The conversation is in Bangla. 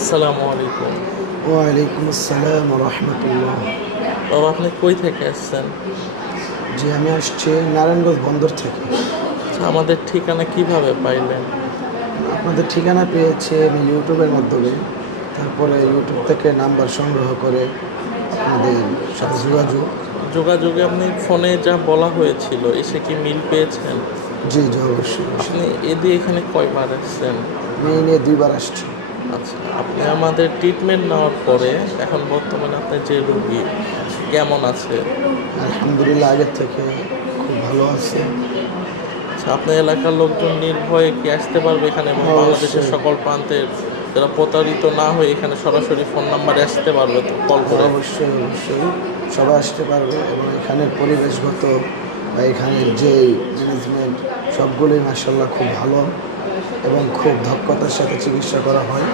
আসসালামু আলাইকুম। ওয়ালাইকুম আসসালাম রহমতুল্লাহ। বাবা আপনি কই থেকে আসছেন? জি আমি আসছি নারায়ণগঞ্জ বন্দর থেকে। আচ্ছা, আমাদের ঠিকানা কীভাবে পাইলেন? আপনাদের ঠিকানা পেয়েছি আমি ইউটিউবের মাধ্যমে। তারপরে ইউটিউব থেকে নাম্বার সংগ্রহ করে আমাদের সাথে যোগাযোগ। যোগাযোগে আপনি ফোনে যা বলা হয়েছিল এসে কি মিল পেয়েছেন? জি জি অবশ্যই। আপনি এদি এখানে কয়বার আসছেন? আমি নিয়ে দুইবার আসছি। আচ্ছা আপনি আমাদের ট্রিটমেন্ট নেওয়ার পরে এখন বর্তমানে আপনার যে রোগী কেমন আছে? আলহামদুলিল্লাহ আগের থেকে খুব ভালো আছে। আচ্ছা আপনার এলাকার লোকজন নির্ভয়ে কি আসতে পারবে এখানে। বাংলাদেশের সকল প্রান্তের যারা প্রতারিত না হয়ে এখানে সরাসরি ফোন নাম্বারে আসতে পারবে তো কল করে? অবশ্যই অবশ্যই। সবাই আসতে পারবে এবং এখানের পরিবেশগত বা এখানের যে ম্যানেজমেন্ট সবগুলোই মার্শাল্লাহ খুব ভালো। এবং খুব দক্ষতার সাথে চিকিৎসা করা হয়।